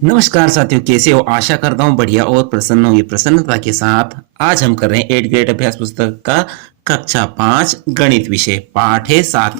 नमस्कार साथियों, कैसे हो? आशा करता हूँ बढ़िया और प्रसन्न होंगे। प्रसन्नता के साथ आज हम कर रहे हैं 8th ग्रेड अभ्यास पुस्तक का कक्षा 5 गणित विषय पाठ है 7।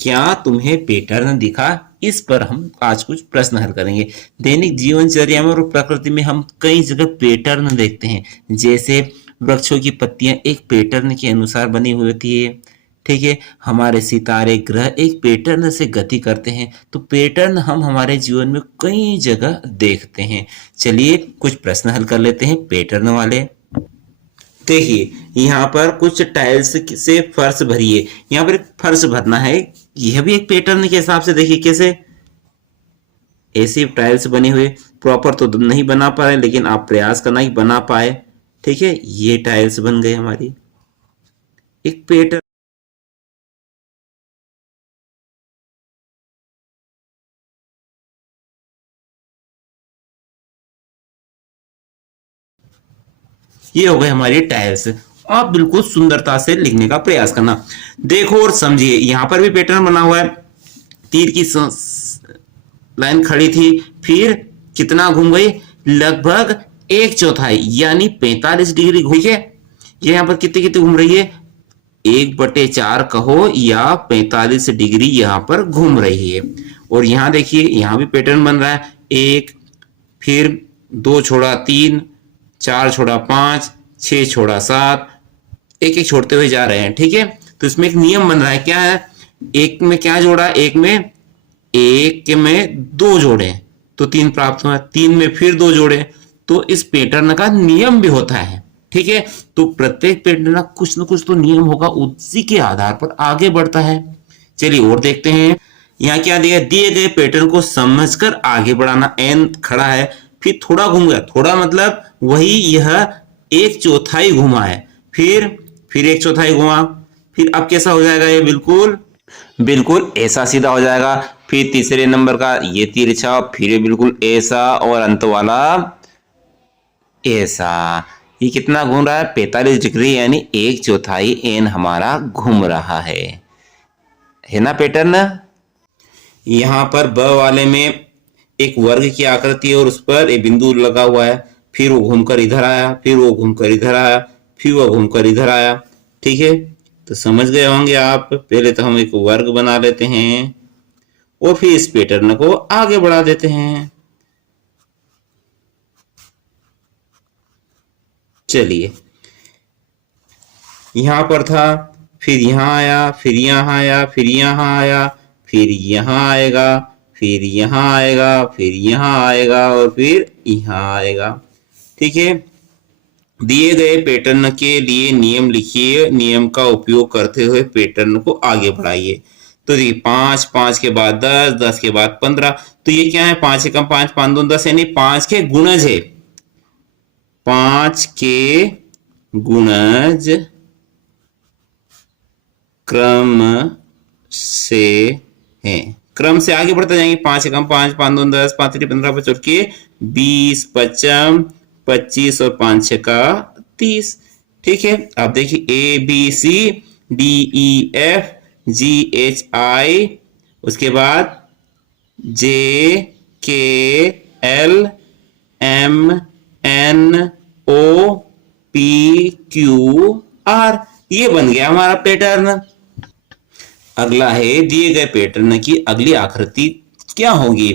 क्या तुम्हें पैटर्न दिखा? इस पर हम आज कुछ प्रश्न हल करेंगे। दैनिक जीवनचर्या में और प्रकृति में हम कई जगह पैटर्न देखते हैं। जैसे वृक्षों की पत्तियां एक पैटर्न के अनुसार बनी हुई होती है। ठीक है, हमारे सितारे ग्रह एक पैटर्न से गति करते हैं। तो पैटर्न हम हमारे जीवन में कई जगह देखते हैं। चलिए कुछ प्रश्न हल कर लेते हैं पैटर्न वाले। देखिए, यहाँ पर कुछ टाइल्स से फर्श भरिए। यहाँ पर एक फर्श भरना है। यह भी एक पैटर्न के हिसाब से देखिए कैसे ऐसी टाइल्स बनी हुई। प्रॉपर तो नहीं बना पाए, लेकिन आप प्रयास करना कि बना पाए। ठीक है, ये टाइल्स बन गए हमारी एक पैटर्न। ये हो गए हमारी टाइल्स। आप बिल्कुल सुंदरता से लिखने का प्रयास करना। देखो और समझिए, यहाँ पर भी पैटर्न बना हुआ है। तीर की लाइन खड़ी थी, फिर कितना घूम गई? लगभग 1/4 यानी 45 डिग्री घूम है। ये यहाँ पर कितनी कितनी घूम रही है? 1/4 कहो या 45 डिग्री यहाँ पर घूम रही है। और यहाँ देखिए, यहाँ भी पैटर्न बन रहा है। एक, फिर 2 छोड़ा 3, 4 छोड़ा 5, 6 छोड़ा 7, एक एक छोड़ते हुए जा रहे हैं। ठीक है, तो इसमें एक नियम बन रहा है। क्या है? एक में क्या जोड़ा? एक में 2 जोड़े तो 3 प्राप्त हुआ। 3 में फिर 2 जोड़े तो इस पैटर्न का नियम भी होता है। ठीक है, तो प्रत्येक पैटर्न का कुछ न कुछ तो नियम होगा, उसी के आधार पर आगे बढ़ता है। चलिए और देखते हैं। यहाँ क्या दिया? दिए गए पैटर्न को समझकर आगे बढ़ाना। एन खड़ा है, फिर थोड़ा घूम गया। थोड़ा मतलब वही, यह 1/4 घुमा है। फिर 1/4 घुमा। फिर अब कैसा हो जाएगा? ये बिल्कुल बिल्कुल ऐसा सीधा हो जाएगा। फिर तीसरे नंबर का ये तिरछा, फिर ये बिल्कुल ऐसा, और अंत वाला ऐसा। ये कितना घूम रहा है? 45 डिग्री यानी 1/4 एन हमारा घूम रहा है ना पैटर्न। यहाँ पर ब वाले में एक वर्ग की आकृति है और उस पर एक बिंदु लगा हुआ है। फिर वो घूमकर इधर आया, फिर वो घूमकर इधर आया, फिर वो घूमकर इधर आया। ठीक है, तो समझ गए होंगे आप। पहले तो हम एक वर्ग बना लेते हैं और फिर इस पैटर्न को आगे बढ़ा देते हैं। चलिए, यहां पर था, फिर यहां आया, फिर यहां आया, फिर यहां आया, फिर यहां आएगा, फिर यहां आएगा, फिर यहां आएगा और फिर यहां आएगा। ठीक है, दिए गए पैटर्न के लिए नियम लिखिए। नियम का उपयोग करते हुए पैटर्न को आगे बढ़ाइए। तो देखिए, 5, 5 के बाद 10, 10 के बाद 15। तो ये क्या है? 5 से कम 5, 5 दूनी 10 यानी 5 के गुणज है। 5 के गुणज क्रम से है। क्रम से आगे बढ़ते जाएंगे। 5 से कम 5, 5 दूनी 10, 5 3 15, 5 के 20, 55, 25 और 5 6 का 30। ठीक है, अब देखिए A B C D E F G H I, उसके बाद J K L M N O P Q R. ये बन गया हमारा पैटर्न। अगला है, दिए गए पैटर्न की अगली आकृति क्या होगी?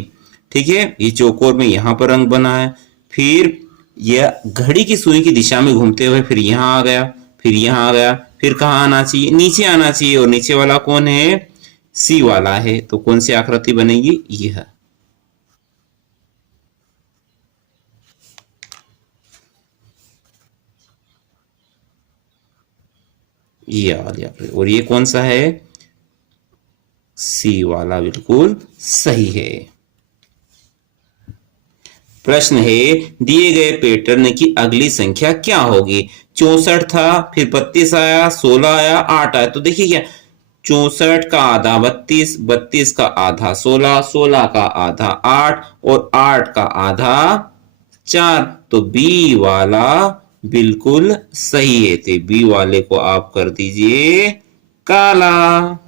ठीक है, ये चौकोर में यहां पर रंग बना है। फिर यह घड़ी की सुई की दिशा में घूमते हुए फिर यहां आ गया, फिर यहां आ गया, फिर कहाँ आना चाहिए? नीचे आना चाहिए। और नीचे वाला कौन है? सी वाला है। तो कौन सी आकृति बनेगी? यह। ये वाली आकृति। और ये कौन सा है? सी वाला बिल्कुल सही है। प्रश्न है, दिए गए पैटर्न की अगली संख्या क्या होगी? 64 था, फिर 32 आया, 16 आया, 8 आया। तो देखिए क्या, 64 का आधा 32, 32 का आधा 16, 16 का आधा 8 और 8 का आधा 4। तो बी वाला बिल्कुल सही है। तो बी वाले को आप कर दीजिए काला।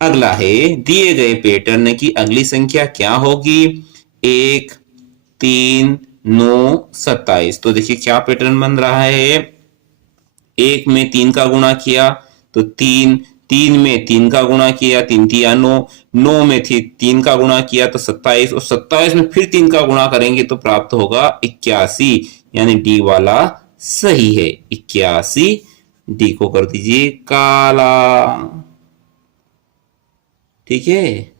अगला है दिए गए पैटर्न की अगली संख्या क्या होगी। 1, 3, 9, 27। तो देखिए क्या पैटर्न बन रहा है। 1 में 3 का गुणा किया तो 3, 3 में 3 का गुणा किया 3 तिया 9, 9 में 3 का गुणा किया तो 27, और 27 में फिर 3 का गुणा करेंगे तो प्राप्त होगा 81, यानी डी वाला सही है 81। डी को कर दीजिए काला। ठीक है,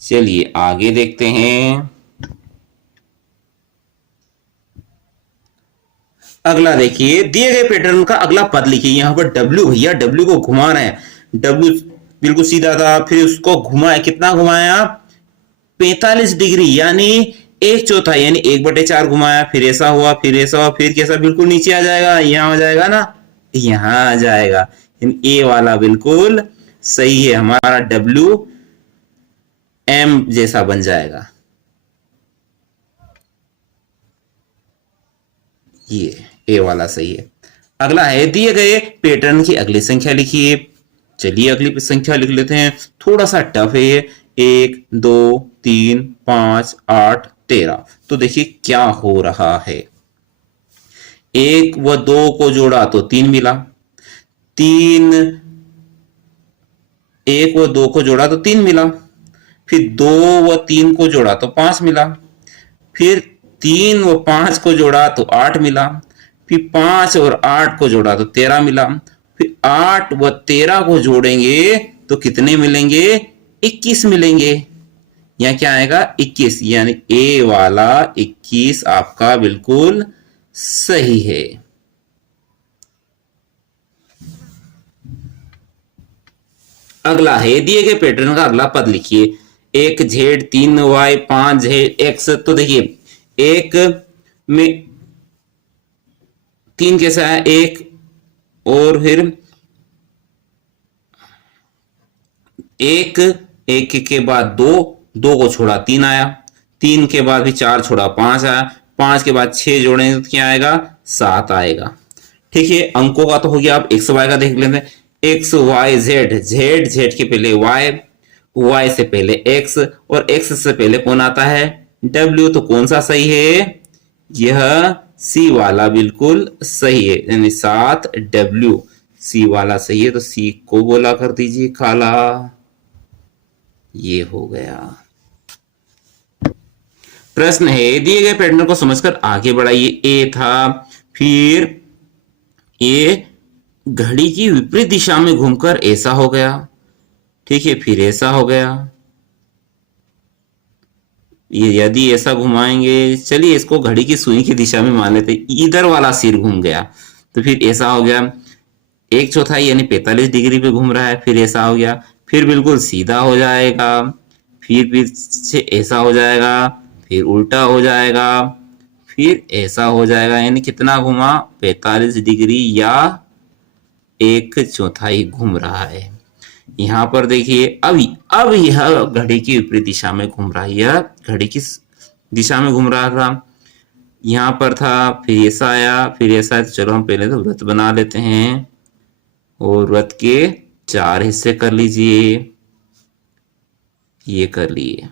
चलिए आगे देखते हैं। अगला देखिए दिए गए पैटर्न का अगला पद लिखिए। यहाँ पर डब्ल्यू, भैया डब्ल्यू को घुमा रहे हैं। डब्ल्यू बिल्कुल सीधा था, फिर उसको घुमाया, कितना घुमाया 45 डिग्री, यानी 1/4, यानी 1/4 घुमाया, फिर ऐसा हुआ, फिर ऐसा हुआ, फिर कैसा बिल्कुल नीचे आ जाएगा, यहाँ आ जाएगा ना, यहाँ आ जाएगा। ए वाला बिल्कुल सही है, हमारा डब्ल्यू एम जैसा बन जाएगा। ये ए वाला सही है। अगला है दिए गए पैटर्न की अगली संख्या लिखिए। चलिए अगली संख्या लिख लेते हैं, थोड़ा सा टफ है ये। 1, 2, 3, 5, 8, 13। तो देखिए क्या हो रहा है। 1 व 2 को जोड़ा तो 3 मिला, 3, 1 व 2 को जोड़ा तो 3 मिला, फिर 2 व 3 को जोड़ा तो 5 मिला, फिर 3 व 5 को जोड़ा तो 8 मिला, फिर 5 और 8 को जोड़ा तो 13 मिला, फिर 8 व 13 को जोड़ेंगे तो कितने मिलेंगे 21 मिलेंगे। यहाँ क्या आएगा 21, यानी ए वाला 21 आपका बिल्कुल सही है। अगला है दिए गए पैटर्न का अगला पद लिखिए। 1z 3y 5z x। तो देखिए 1 में 3 कैसा है, 1 और फिर 1, 1 के बाद 2, 2 को छोड़ा 3 आया, 3 के बाद भी 4 छोड़ा 5 आया, 5 के बाद 6 जोड़ेंगे तो क्या आएगा 7 आएगा। ठीक है, अंकों का तो हो गया। अब एक्स वाई का देख लेते हैं। X Y Z, Z Z के पहले वाई, वाई से पहले एक्स, और एक्स से पहले कौन आता है डब्ल्यू। तो कौन सा सही है, यह सी वाला बिल्कुल सही है, यानी 7 डब्ल्यू सी वाला सही है। तो सी को बोला कर दीजिए काला। ये हो गया। प्रश्न है दिए गए पैटर्न को समझकर आगे बढ़ाइए। ए था, फिर ये घड़ी की विपरीत दिशा में घूमकर ऐसा हो गया, ठीक है, फिर ऐसा हो गया। ये यदि ऐसा घुमाएंगे, चलिए इसको घड़ी की सुई की दिशा में मान लेते, इधर वाला सिर घूम गया तो फिर ऐसा हो गया, 1/4 यानी 45 डिग्री पे घूम रहा है, फिर ऐसा हो गया, फिर बिल्कुल सीधा हो जाएगा, फिर से ऐसा हो जाएगा, फिर उल्टा हो जाएगा, फिर ऐसा हो जाएगा, यानी कितना घुमा 45 डिग्री या 1/4 घूम रहा है। यहाँ पर देखिए अब यह घड़ी की विपरीत दिशा में घूम रहा है, यह घड़ी की दिशा में घूम रहा था, यहाँ पर था, फिर ऐसा आया, फिर ऐसा है। तो चलो हम पहले तो वृत्त बना लेते हैं, और वृत्त के 4 हिस्से कर लीजिए, ये कर लिए।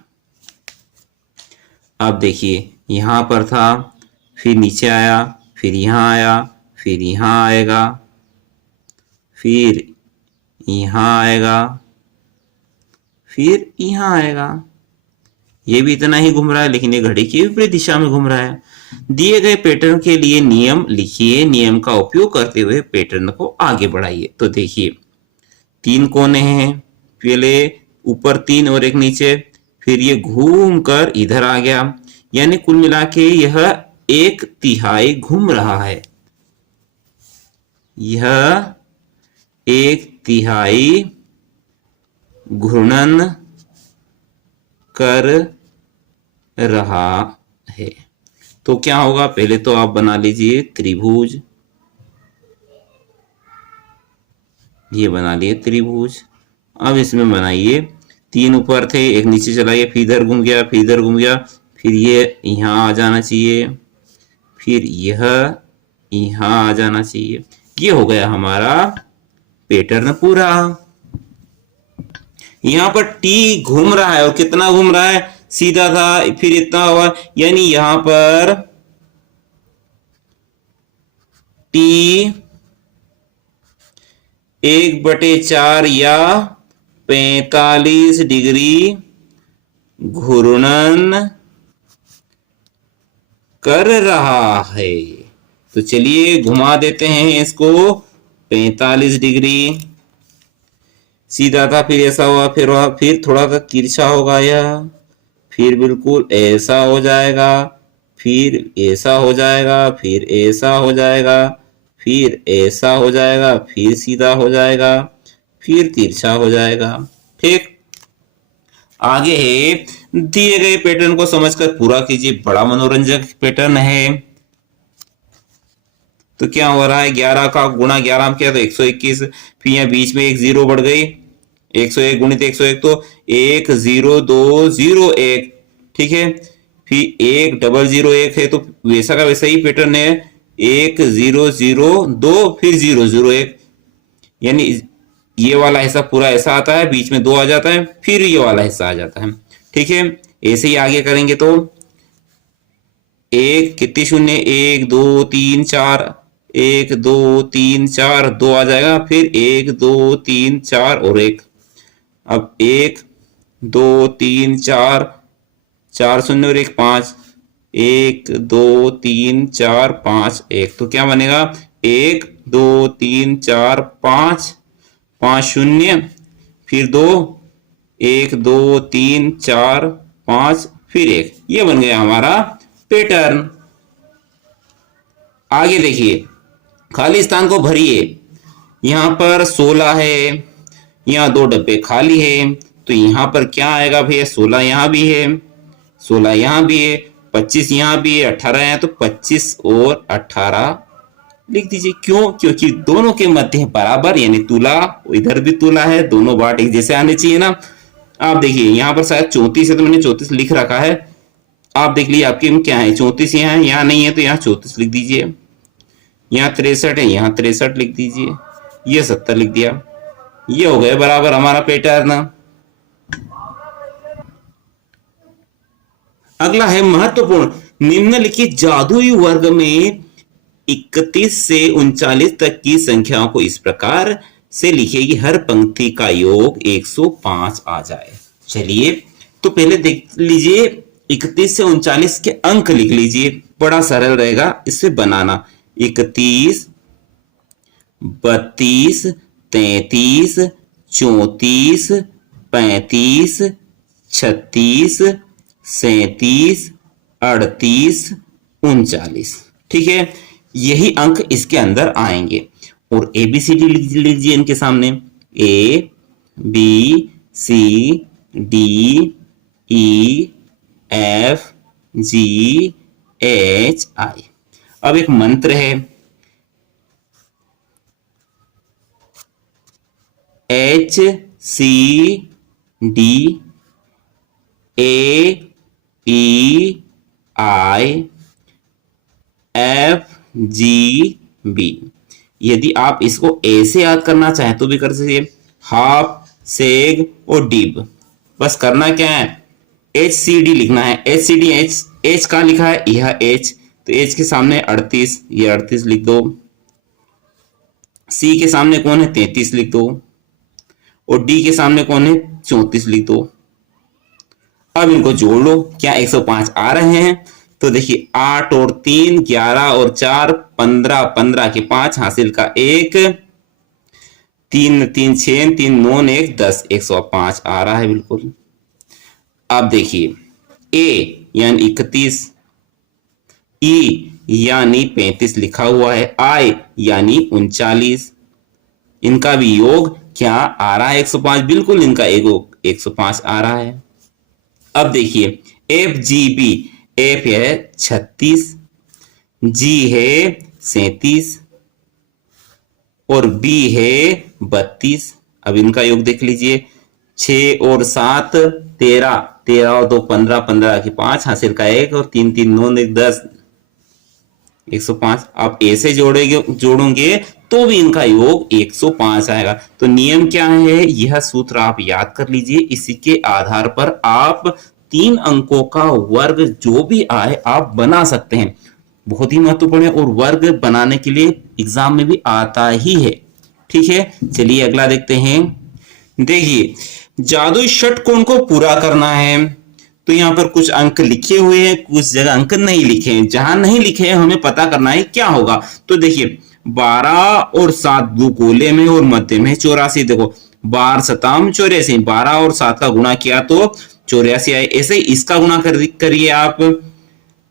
अब देखिए यहाँ पर था, फिर नीचे आया, फिर यहाँ आया, फिर यहाँ आएगा, फिर यहाँ आएगा, फिर यहाँ आएगा। ये भी इतना ही घूम रहा है, लेकिन ये घड़ी की विपरीत दिशा में घूम रहा है। दिए गए पैटर्न के लिए नियम लिखिए, नियम का उपयोग करते हुए पैटर्न को आगे बढ़ाइए। तो देखिए 3 कोने हैं, पहले ऊपर 3 और एक नीचे, फिर ये घूम कर इधर आ गया, यानी कुल मिला के यह 1/3 घूम रहा है, यह 1/3 घूर्णन कर रहा है। तो क्या होगा, पहले तो आप बना लीजिए त्रिभुज, ये बना लिए त्रिभुज। अब इसमें बनाइए 3 ऊपर थे, एक नीचे चला गया, फिर इधर घूम गया, फिर इधर घूम गया, फिर ये यहाँ आ जाना चाहिए, फिर यह यहाँ आ जाना चाहिए। ये हो गया हमारा पैटर्न पूरा। यहाँ पर टी घूम रहा है और कितना घूम रहा है, सीधा था फिर इतना हुआ, यानी यहाँ पर टी 1/4 या 45 डिग्री घूर्णन कर रहा है। तो चलिए घुमा देते हैं इसको 45 डिग्री, सीधा था फिर ऐसा हुआ, फिर थोड़ा सा तिरछा होगा यह, फिर बिल्कुल ऐसा हो जाएगा, फिर ऐसा हो जाएगा, फिर ऐसा हो जाएगा, फिर ऐसा हो जाएगा, फिर सीधा हो जाएगा, फिर तिरछा हो जाएगा। ठीक, आगे है, दिए गए पैटर्न को समझकर पूरा कीजिए, बड़ा मनोरंजक पैटर्न है। तो क्या हो रहा है, 11 का गुणा 11 में किया तो 121, फिर यहाँ बीच में एक जीरो बढ़ गई, 101 गुणित 101 तो 10201, ठीक है। फिर 1001 है तो वैसा का वैसा ही पैटर्न है, 1002 फिर 001, यानी ये वाला हिस्सा पूरा ऐसा आता है, बीच में 2 आ जाता है, फिर ये वाला हिस्सा आ जाता है। ठीक है, ऐसे ही आगे करेंगे तो एक कितनी शून्य, 1 2 3 4, 1 2 3 4, 2 आ जाएगा, फिर 1 2 3 4 और 1, अब 1 2 3 4, 4 शून्य और 1 5, 1 2 3 4 5 1, तो क्या बनेगा 1 2 3 4 5, 5 शून्य फिर 2, 1 2 3 4 5 फिर 1, ये बन गया हमारा पैटर्न। आगे देखिए, खाली स्थान को भरिए। यहां पर 16 है, यहाँ 2 डब्बे खाली है, तो यहां पर क्या आएगा भैया, 16 यहां भी है, 16 यहां भी है, 25 यहां भी है, 18 है, तो 25 और 18 लिख दीजिए। क्यों, क्योंकि दोनों के मध्य बराबर यानी तुला, इधर भी तुला है, दोनों बाट एक जैसे आने चाहिए ना। आप देखिए यहाँ पर शायद 34 है तो मैंने 34 लिख रखा है, आप देख लीजिए आपके में क्या है, 34 यहाँ है, यहाँ नहीं है तो यहाँ 34 लिख दीजिए, यहाँ 63 है, यहाँ 63 लिख दीजिए, ये 70 लिख दिया, ये हो गया बराबर हमारा पैटर्न। अगला है महत्वपूर्ण, निम्नलिखित जादुई वर्ग में 31 से 39 तक की संख्याओं को इस प्रकार से लिखिए कि हर पंक्ति का योग 105 आ जाए। चलिए तो पहले देख लीजिए, 31 से 39 के अंक लिख लीजिए, बड़ा सरल रहेगा इसे बनाना। 31, 32, 33, 34, 35, 36, 37, 38, 39, ठीक है, यही अंक इसके अंदर आएंगे। और ABCD लिख लीजिए इनके सामने, A B C D E F G H I। अब एक मंत्र है, H C D A E I F G B। यदि आप इसको ऐसे याद करना चाहें तो भी कर सकते, हाफ, सेग और डिब। बस करना क्या है, HCD लिखना है, HCD H कहाँ लिखा है, यह H, तो H के सामने 38, ये 38 लिख दो, C के सामने कौन है 33 लिख दो, और D के सामने कौन है 34 लिख दो। अब इनको जोड़ लो, क्या 105 आ रहे हैं, तो देखिए 8 और 3 11 और 4 15, 15 के 5 हासिल का 1, 3 3 6 3 9 1 10, 105 आ रहा है बिल्कुल। अब देखिए A यानी 31, E यानी 35 लिखा हुआ है, I यानी 39, इनका भी योग क्या आ रहा है 105, बिल्कुल इनका योग 105 आ रहा है। अब देखिए FGB, F है 36, G है 37 और B है 32। अब इनका योग देख लीजिए, 6 और 7 13, 13 और 2 15, 15 के 5 हासिल का 1 और 3 3 9 1 10, 105। आप ऐसे जोड़ोगे तो भी इनका योग 105 आएगा। तो नियम क्या है, यह सूत्र आप याद कर लीजिए। इसी के आधार पर आप 3 अंकों का वर्ग जो भी आए आप बना सकते हैं। बहुत ही महत्वपूर्ण है और वर्ग बनाने के लिए एग्जाम में भी आता ही है। ठीक है, चलिए अगला देखते हैं। देखिए, जादुई षटकोण को पूरा करना है तो यहाँ पर कुछ अंक लिखे हुए हैं, कुछ जगह अंक नहीं लिखे हैं। जहां नहीं लिखे हैं हमें पता करना है क्या होगा। तो देखिए 12 और 7 दो गोले में और मध्य में 84। देखो 12 सताम 84, 12 और 7 का गुणा किया तो 84 आए। ऐसे ही इसका गुणा करिए आप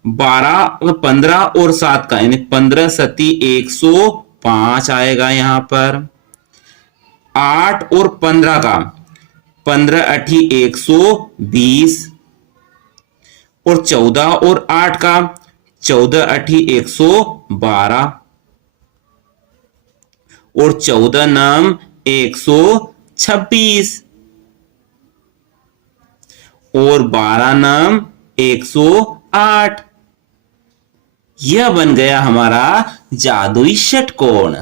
12 15 और 7 का, यानी 15 सती 105 आएगा। यहाँ पर 8 और 15 का, 15 अठी 120 और 14 और 8 का, 14 अठी 112 और 14 नम 126 और 12 नम 108। यह बन गया हमारा जादुई षटकोण।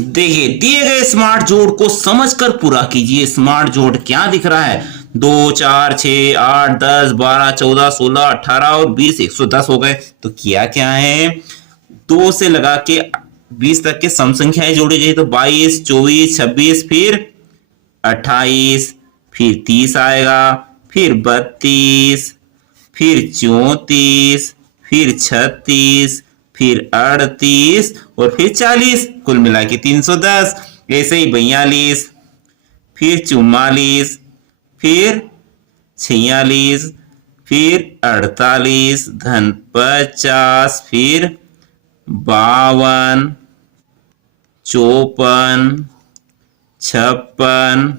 देखिए, दिए गए स्मार्ट जोड़ को समझकर पूरा कीजिए। स्मार्ट जोड़ क्या दिख रहा है, 2 4 6 8 10 12 14 16 18 और 20, 110 हो गए। तो किया क्या है, 2 से लगा के 20 तक के सम संख्याएं जोड़ी गई। तो 22 24 26 फिर 28 फिर 30 आएगा, फिर 32 फिर 34 फिर 36 फिर 38 और फिर 40, कुल मिला के 310। ऐसे ही 42 फिर 44 फिर 46 फिर 48 धन 50 फिर 52 54 56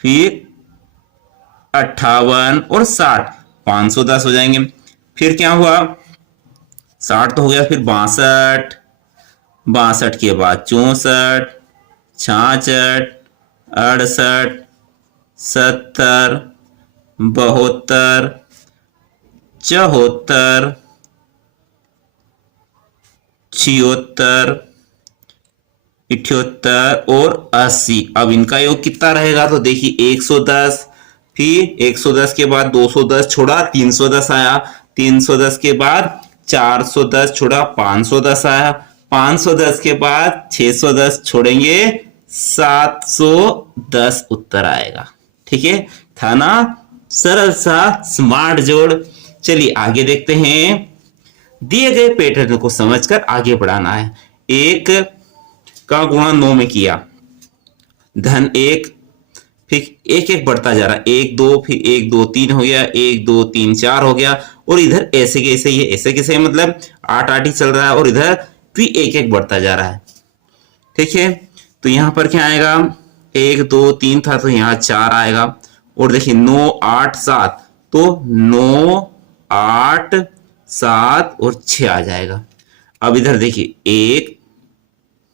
फिर 58 और 60, 510 हो जाएंगे। फिर क्या हुआ, 60 तो हो गया, फिर 62 62 के बाद 64 66 68 70 72 74 76 78 और 80। अब इनका योग कितना रहेगा, तो देखिए 110, फिर 110 के बाद 210 छोड़ा 310 आया, 310 के बाद 410 छोड़ा 510 आया, 510 के बाद 610 छोड़ेंगे 710 उत्तर आएगा। ठीक है, था ना सरल सा स्मार्ट जोड़। चलिए आगे देखते हैं। दिए गए पैटर्न को समझकर आगे बढ़ाना है। 1 का गुणा 9 में किया, धन 1, फिर 1 1 बढ़ता जा रहा है, 1 2 फिर 1 2 3 हो गया, 1 2 3 4 हो गया। और इधर ऐसे कैसे, ये ऐसे कैसे, मतलब 8 8 ही चल रहा है और इधर फिर 1 1 बढ़ता जा रहा है। ठीक है, तो यहां पर क्या आएगा, 1 2 3 था तो यहाँ 4 आएगा। और देखिए 9 8 7, तो 9 8 7 और 6 आ जाएगा। अब इधर देखिए 1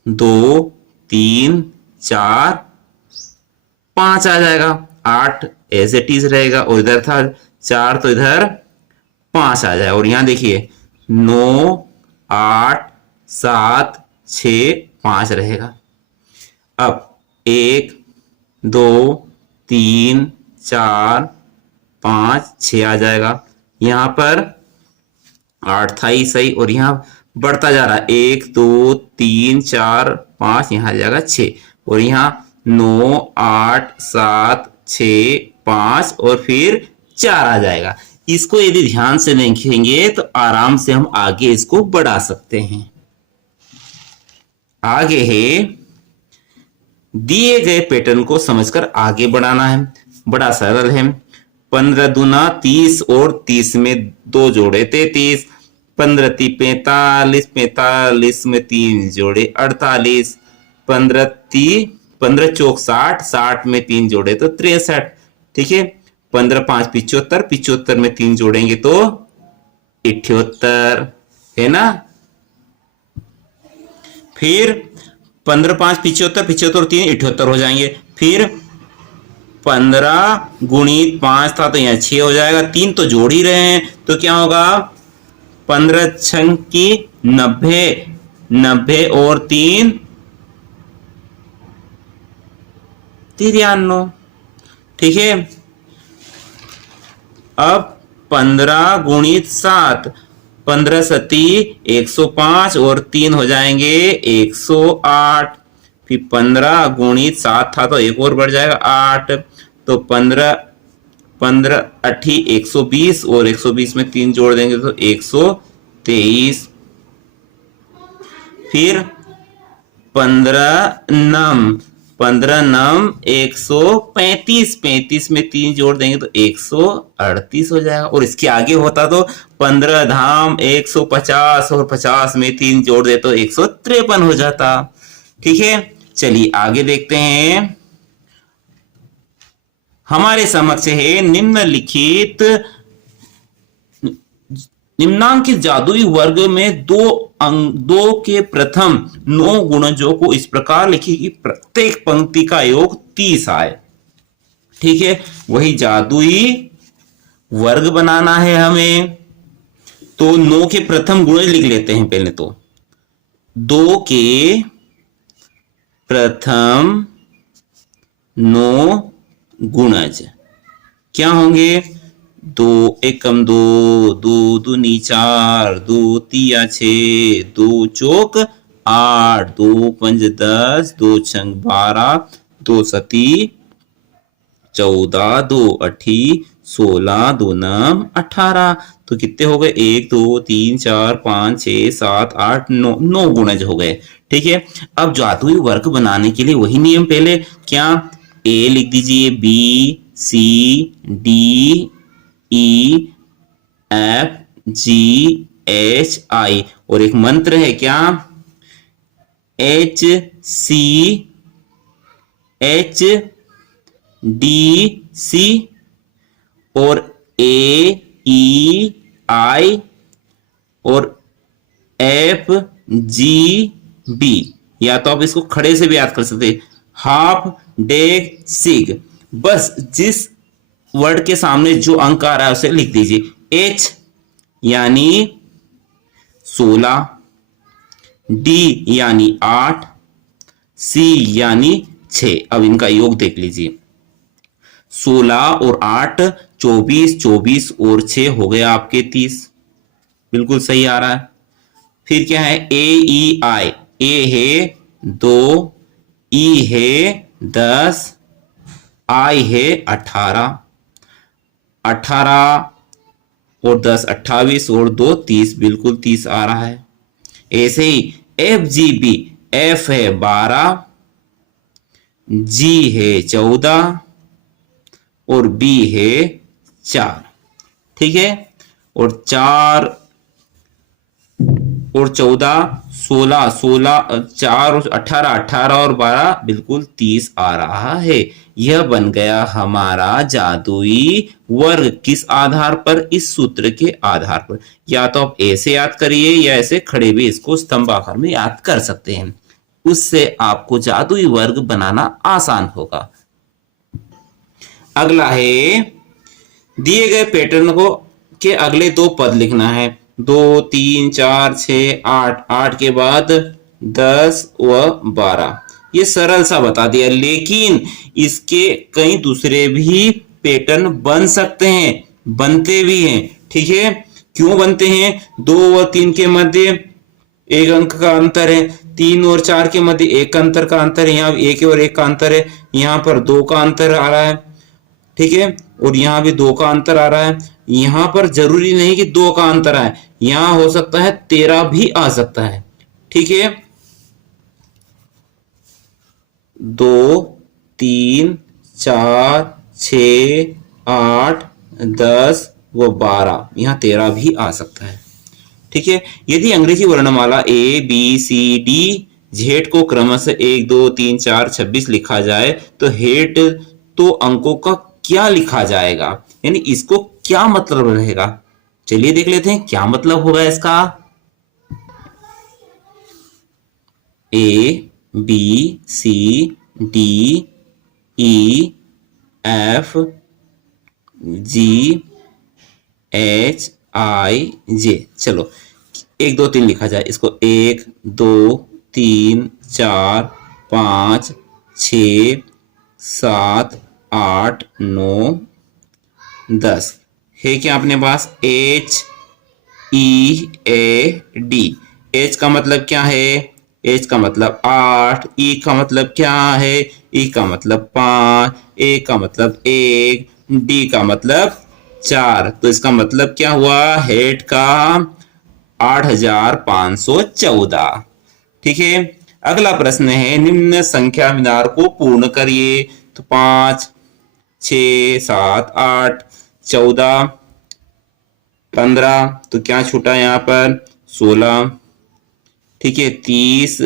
2 3 4 5 आ जाएगा, 8 एज इट इज रहेगा और इधर था 4 तो इधर 5 आ जाएगा। और यहां देखिए 9 8 7 6 5 रहेगा। अब 1 2 3 4 5 6 आ जाएगा। यहां पर 8 था ही सही और यहां बढ़ता जा रहा है, 1 2 3 4 5, यहां आ जाएगा 6 और यहां 9 8 7 6 5 और फिर 4 आ जाएगा। इसको यदि ध्यान से देखेंगे तो आराम से हम आगे इसको बढ़ा सकते हैं। आगे है, दिए गए पैटर्न को समझकर आगे बढ़ाना है। बड़ा सरल है। 15 दूना 30 और 30 में 2 जोड़े 33, 15 ती 45, 45 में 3 जोड़े 48, 15 चौक 60, 60 में 3 जोड़े तो 63। ठीक है, 15 5 75, 75 में 3 जोड़ेंगे तो 78 है ना। फिर 15 5 75, 75 और 3 78 हो जाएंगे। फिर 15 गुणित 5 था तो यहाँ 6 हो जाएगा, 3 तो जोड़ ही रहे हैं तो क्या होगा, 15 छंग की 90 90 और 3 93। ठीक है, अब 15 गुणित 7, 15 सती 105 और 3 हो जाएंगे 108। फिर 15 गुणित 7 था तो एक और बढ़ जाएगा 8, तो 15 15 अठी 120 और 120 में 3 जोड़ देंगे तो 123। फिर 15 नम 135, 35 में 3 जोड़ देंगे तो 138 हो जाएगा। और इसके आगे होता तो 15 धाम 150 और 50 में 3 जोड़ दे तो 153 हो जाता। ठीक है, चलिए आगे देखते हैं। हमारे समक्ष है निम्नांकित जादुई वर्ग में दो के प्रथम 9 गुणजों को इस प्रकार लिखिए कि प्रत्येक पंक्ति का योग 30 आए। ठीक है, वही जादुई वर्ग बनाना है हमें, तो 9 के प्रथम गुणज लिख लेते हैं पहले। तो 2 के प्रथम 9 गुणज क्या होंगे? 2 एकम 2, 2 दूनी 4, 2 तिया 6, 2 चौक 8, 2 पंज 10, 2 छंग 12, 2 सती 14, 2 अठी 16, 2 नम 18। तो कितने हो गए? 1 2 3 4 5 6 7 8 9, 9 गुणज हो गए। ठीक है, अब जादुई वर्ग बनाने के लिए वही नियम पहले, क्या? ए लिख दीजिए, B C D E F G H I, और एक मंत्र है क्या? H C H D C और ए ई आई और एफ जी बी। या तो आप इसको खड़े से भी याद कर सकते हैं, हाफ डेग सिग। बस जिस वर्ड के सामने जो अंक आ रहा है उसे लिख दीजिए। एच यानी 16, डी यानी 8, सी यानी 6। अब इनका योग देख लीजिए, 16 और 8 24, 24 और 6 हो गया आपके 30। बिल्कुल सही आ रहा है। फिर क्या है? ए ई आई, ए है 2, ई है 10, आई है 18, 18 और 10 28 और 2 30, बिल्कुल 30 आ रहा है। ऐसे ही एफ जी बी, एफ है 12, जी है 14 और बी है 4। ठीक है, और 4 और 14 16, 16 4 और 18, 18 और 12 बिल्कुल 30 आ रहा है। यह बन गया हमारा जादुई वर्ग। किस आधार पर? इस सूत्र के आधार पर। या तो आप ऐसे याद करिए या ऐसे खड़े भी इसको स्तंभ आकार में याद कर सकते हैं, उससे आपको जादुई वर्ग बनाना आसान होगा। अगला है, दिए गए पैटर्न को के अगले 2 पद लिखना है। 2 3 4 6 8, 8 के बाद 10 व 12। ये सरल सा बता दिया, लेकिन इसके कई दूसरे भी पैटर्न बन सकते हैं, बनते भी हैं। ठीक है, क्यों बनते हैं? 2 व 3 के मध्य 1 अंक का अंतर है, 3 और 4 के मध्य 1 अंतर का अंतर है, यहाँ 1 और 1 का अंतर है, यहाँ पर 2 का अंतर आ रहा है। ठीक है, और यहां भी 2 का अंतर आ रहा है। यहां पर जरूरी नहीं कि 2 का अंतर आए, यहां हो सकता है 13 भी आ सकता है। ठीक है, 2 3 4 6 8 10 व 12, यहां 13 भी आ सकता है। ठीक है, यदि अंग्रेजी वर्णमाला A B C D Z को क्रमशः 1 2 3 4 26 लिखा जाए तो हेड तो अंकों का क्या लिखा जाएगा, यानी इसको क्या मतलब रहेगा? चलिए देख लेते हैं क्या मतलब होगा इसका। A B C D E F G H I J. चलो 1 2 3 लिखा जाए इसको। 1 2 3 4 5 6 7 8 9 10 है क्या अपने पास? H E A D। H का मतलब क्या है? H का मतलब 8, E का मतलब क्या है? E का मतलब 5, A का मतलब 1, D का मतलब 4। तो इसका मतलब क्या हुआ? हेड का 8514। ठीक है। अगला प्रश्न है निम्न संख्या मिनार को पूर्ण करिए। तो 5 6 7 8 14 15, तो क्या छूटा यहाँ पर? 16। ठीक है। 30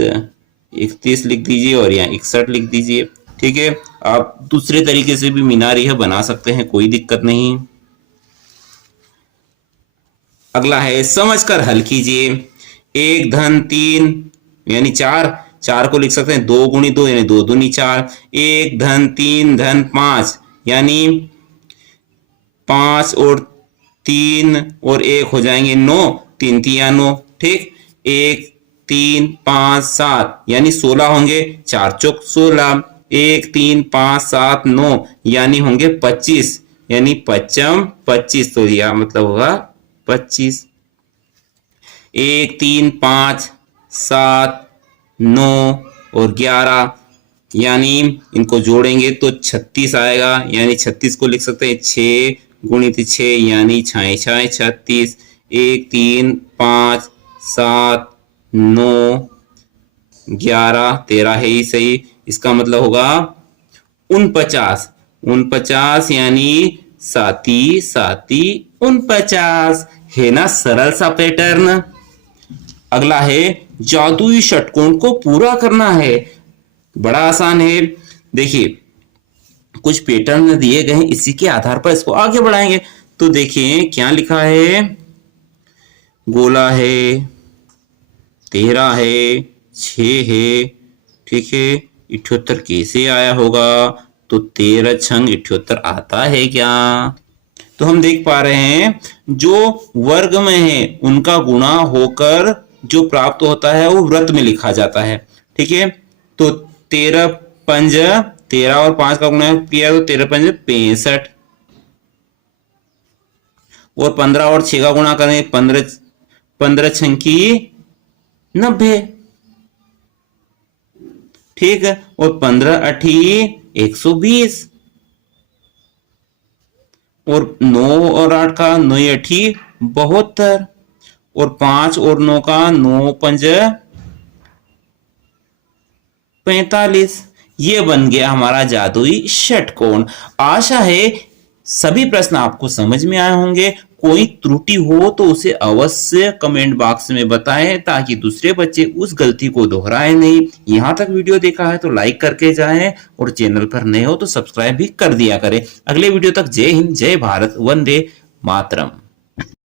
31 लिख दीजिए और यहाँ 61 लिख दीजिए। ठीक है। आप दूसरे तरीके से भी मीनार यह बना सकते हैं, कोई दिक्कत नहीं। अगला है समझकर हल कीजिए। 1 धन 3 यानी 4, 4 को लिख सकते हैं 2 गुणी 2 यानी 2 दूनी 4। 1 धन 3 धन 5 यानी 5 और 3 और 1 हो जाएंगे 9, 3 तिया 9। ठीक। 1 3 5 7 यानी 16 होंगे, 4 चौक 16। 1 3 5 7 9 यानी होंगे 25, यानी पच्चम 25, तो यह मतलब होगा 25। 1 3 5 7 9 और 11 यानी इनको जोड़ेंगे तो 36 आएगा, यानी 36 को लिख सकते हैं 6 गुणित 6 यानी 6 6 36। 1 3 5 7 9 11 13 है ही सही। इसका मतलब होगा 49, 49 यानी 7 7 49। है ना सरल सा पैटर्न। अगला है जादुई षटकोण को पूरा करना है। बड़ा आसान है। देखिए कुछ पैटर्न दिए गए हैं, इसी के आधार पर इसको आगे बढ़ाएंगे। तो देखिए क्या लिखा है? गोला है, 13 है, 6 है। ठीक है। 78 कैसे आया होगा? तो 13 छंग 78 आता है क्या? तो हम देख पा रहे हैं जो वर्ग में है उनका गुणा होकर जो प्राप्त होता है वो वृत्त में लिखा जाता है। ठीक है। तो 13 पंज 13 और 5 का गुणा किया तो 13 पंज 65, और 15 और 6 का गुणा करें 15 15 छंकी 90। ठीक है। और 15 अठी 120, और 9 और 8 का 9 अठी 72, और 5 और 9 का 9 पंज 45। ये बन गया हमारा जादुई षटकोण। आशा है सभी प्रश्न आपको समझ में आए होंगे। कोई त्रुटि हो तो उसे अवश्य कमेंट बॉक्स में बताएं ताकि दूसरे बच्चे उस गलती को दोहराए नहीं। यहां तक वीडियो देखा है तो लाइक करके जाएं, और चैनल पर नए हो तो सब्सक्राइब भी कर दिया करें। अगले वीडियो तक जय हिंद, जय भारत, वंदे मातरम।